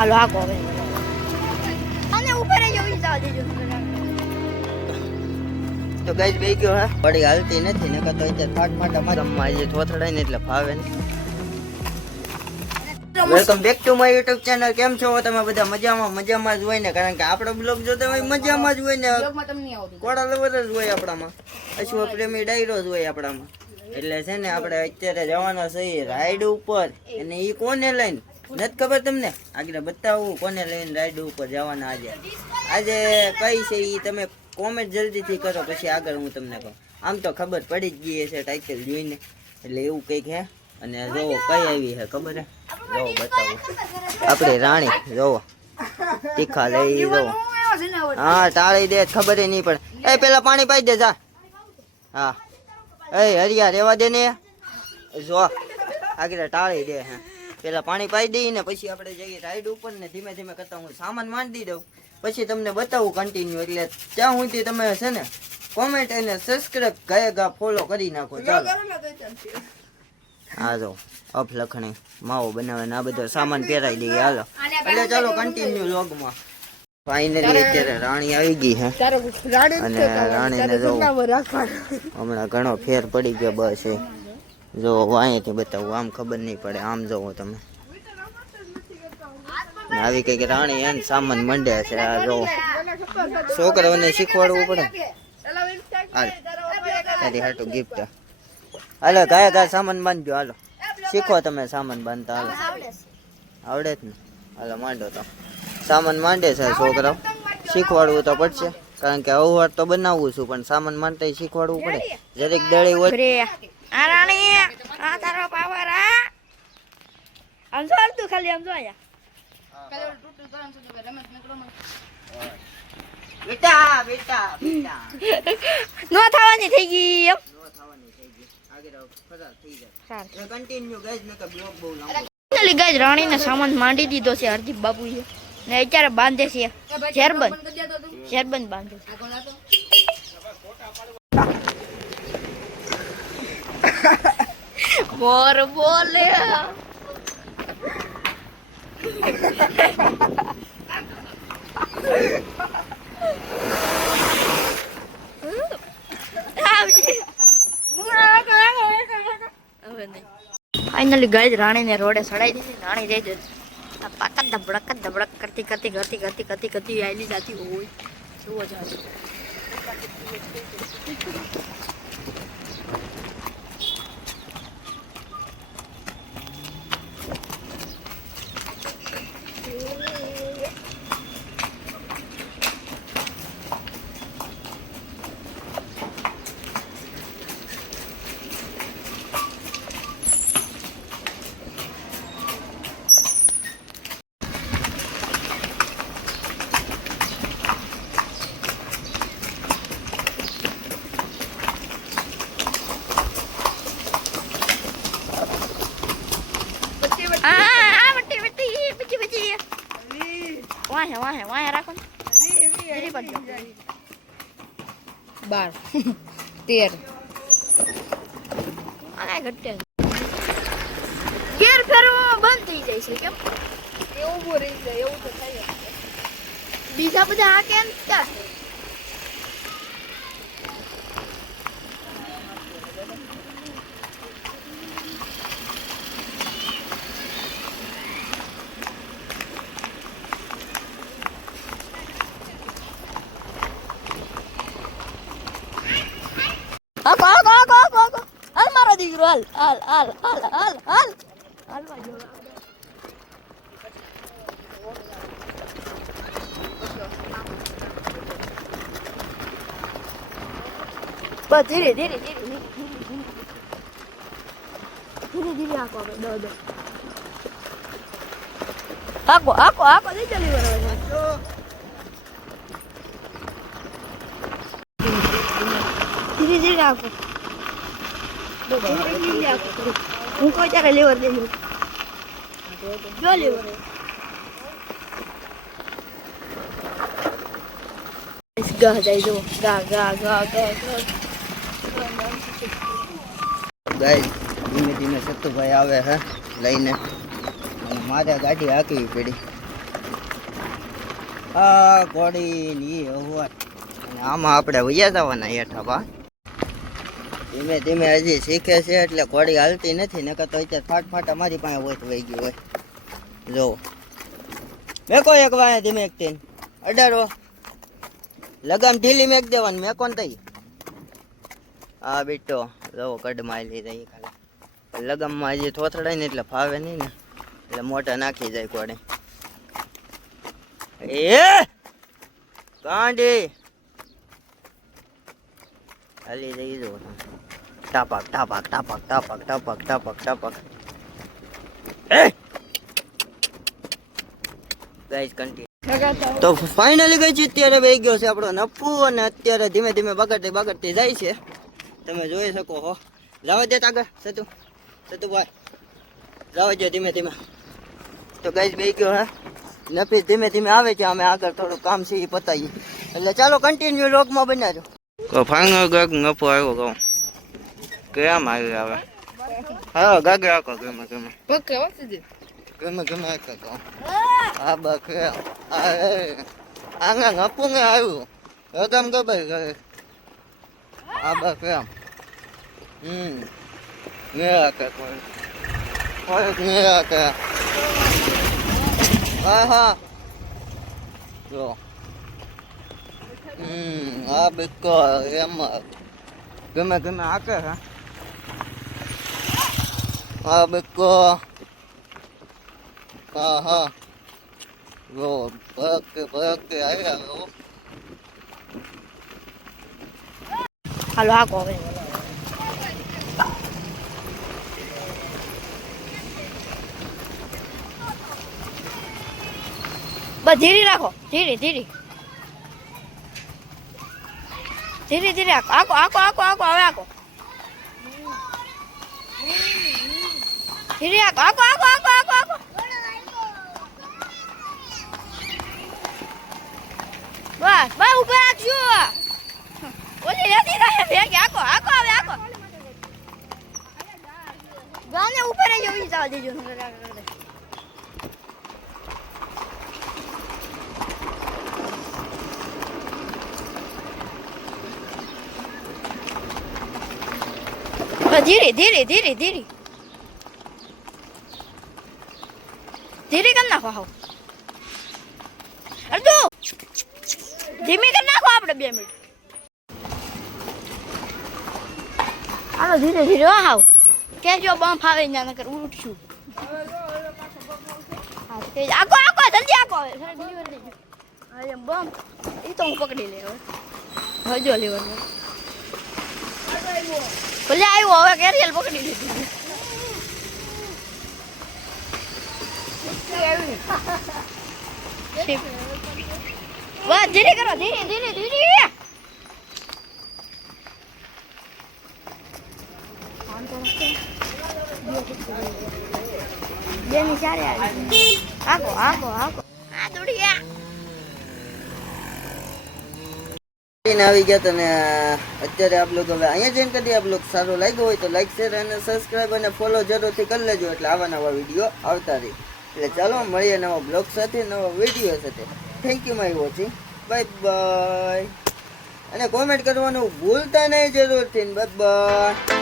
હાલો હાકો હવે અને ઉપર જ ઉઈ જાવ દેજો તો ગાઈસ બે ગયો હે બડી હાલતી નથી નકર તો એટલે થાક માટા મારવામાં જે થોથડાય ને એટલે ફાવે ને. Welcome back to my YouTube channel. કેમ છો તમે બધા? મજામાં જ હોય ને, કારણ કે આપણો બ્લોગ જોતા હોય મજામાં જ હોય ને, કોડા લવર જ હોય આપણામાં, અશ્વ પ્રેમી ડાયરો જ હોય આપણામાં. એટલે છે ને આપણે અત્યારે જવાના છીએ રાઈડ ઉપર, અને એ કોને લઈને નથી ખબર તમને? આગળ બતાવું કોને લઈને રાઈડ ઉપર જવાના આજે કઈ છે એ તમે કોમેન્ટ જલ્દીથી કરો, પછી આગળ હું તમને કહું. આમ તો ખબર પડી જ ગઈ છે ટાઇટલ જોઈને, એટલે એવું કંઈક હે. અને જોવો કઈ આવી છે ખબર હે? જોવો બતાવો આપણી રાણી, જોવો તીખા લઈ જોવો. હા ટાળી દે ખબર નહીં પડે. એ પેલા પાણી પાઈ દે જા. હા એ હરિયા રેવા દે ને, જો આગળ ટાળી દે. હા પેલા પાણી પાઈ દઈએ ને પછી આપણે જઈએ રાઈડ ઉપર ને ધીમે ધીમે કરતા હું સામાન માંડી દઉં, પછી તમને બતાવું કન્ટિન્યુ. એટલે ત્યાં સુધી તમે છે ને કોમેન્ટ અને સબસ્ક્રાઇબ ગયે ફોલો કરી નાખો. ચાલો હા જો અફ લખણી માવો બનાવે આ બધો સામાન પહેરાઈ દઈએ. હાલો એટલે ચાલો કન્ટિન્યુ વ્લોગમાં. ફાઇનલી અત્યારે રાણી આવી ગઈ છે, અને રાણીને જો હમણાં ઘણો ફેર પડી ગયો. બસ એ જો અહીંયાથી બતાવું, આમ ખબર નહીં પડે. આમ જોવો તમે, આવી કઈક રાણી એને સામાન મંડ્યા છે. આ જો છોકરાઓને શીખવાડવું પડે. હાલ તારી હાટું ગિફ્ટ. હાલો ગાય સામાન બાંધજો. હાલો શીખો તમે સામાન બાંધતા. હાલો આવડે જ ને? હાલો માંડો તો. સામાન માંડે છે છોકરાઓ, શીખવાડવું તો પડશે, કારણ કે અવવાર તો બનાવવું છું, પણ સામાન માંડતા શીખવાડવું પડે. જરીક દળી હોય આ રાણી આ તારો પાવર આમ જો તું ખાલી આમ જો આયા બેટા બેટા બેટા નો થવાની થઈ ગઈ એમ. ફાઇનલી ગાઈસ રાણીને સામાન માંડી દીધો છે હરદીપ બાપુએ, ને અત્યારે બાંધે છે શેરબંધ બાંધે છે. મોર બોલે ફાઇનલી ગાઈસ રાણીને રોડે સડાઈ દીધી. રાણી રહી જશે પાકા ધબડક કરતી આયલી જાતી હોય જોવો જાય. વાહે રાખો ને. 12 13 આ ઘટે ફેર ફેરવામાં બંધ થઈ જાય છે. કેમ એવું બોરી જાય? એવું તો થાય. બીજા બધા આ કેમ ક્યાં હાલ મારો દીકરો હાલ બસ ધીરે ધીરે આખો આખો નહીં ચાલી બરાબર. ધીરે ધીરે આખો હું કોઈ ત્યારે લેવર દેજો જો લેવર ગા જાય જો ગા ગાઈસ ધીમે ધીમે સત્તુભાઈ આવે હે લઈને, અને મારે ગાડી હાંકવી પડી. આ ઘોડી ની હોય અને આમાં આપણે વૈયા જવાના હેઠા બા ધીમે ધીમે હજી શીખે છે એટલે ઘોડી હાલતી નથી નકર તો અત્યારે ફાટ અમારી પાસે હોય તો વહી ગયું હોય જો મેકો એક વાય ધીમે એક તીન અડાડો લગામ ઢીલી મેક દેવાની મેકો ને તઈ હા બેટો જો કડ મારી રહી ખાલી લગામમાં હજી થોથડાય ને એટલે ફાવે નહીં ને એટલે મોટા નાખી જાય ઘોડે એ કાંડી હાલી જઈ જો ટાપક ટાપક ટાપક ટાપક ટાપક ટાપક ટાપક એ ગાઈસ કન્ટિન્યુ તો ફાઇનલી ગઈ છે અત્યારે વહી ગયો છે આપણો નફુ અને અત્યારે ધીમે ધીમે બગડતી જાય છે તમે જોઈ શકો હો જવા દે આગળ સતુભાઈ જવા દે ધીમે ધીમે તો ગાઈસ વહી ગયો હે નફી ધીમે ધીમે આવે છે અમે આગળ થોડું કામ છે એ પતાવીએ એટલે ચાલો કન્ટિન્યુ લોકમાં બનાજો ફાંગો ગગ નફો આવ્યો કહું કેમ આવી આવે હા ગગ રાખો ગમે ગમે કહું હા બક આંગા નફું ને આવ્યું રકમ ગબર કરે હા બક મેળા કે હા જો આ બેકો એમાં ગમે આકે હા બેકો હા જો ભરકે આવ્યા હાલો હાકો હવે બસ ધીરે રાખો ધીરે ધીરે આકો હવે આકો ધીરે આકો બસ ઉપર રાખજો ઓલી નથી રહે ભેગી આકો હવે આકો ગાને ઉપર જ ઉઈ જવા દેજો ધીરે કરી નાખો હાવ અર્ધુ ધીમી કરી નાખો આપણે 2 મિનિટ હાલો ધીરે હાવ કેજો બમ ફાવે ના નકર ઉઠશું હા કે આકો જલ્દી આકો હવે ડિલિવરી દેજો હા બમ ઈ તો હું પકડી લે હવે હજો લેવાનું ભલે આવ્યો હવે કેરિયલ પકડી લીધી વાહ ધીરે કરો ધીરે બેની ચારે આકો આ દોડી આવી ગયા તને અત્યારે આપ લોકો હવે અહીંયા જોઈન કરી આપ લોકો સારો લાગ્યો હોય તો લાઈક શેર અને સબસ્ક્રાઇબ અને ફોલો જરૂરથી કરી લેજો એટલે આવા નવા વિડીયો આવતા રહે એટલે ચાલો મળીએ નવા બ્લોગ સાથે નવા વિડીયો સાથે thank you my watching bye bye અને કોમેન્ટ કરવાનું ભૂલતા નહીં જરૂરથી બાય બાય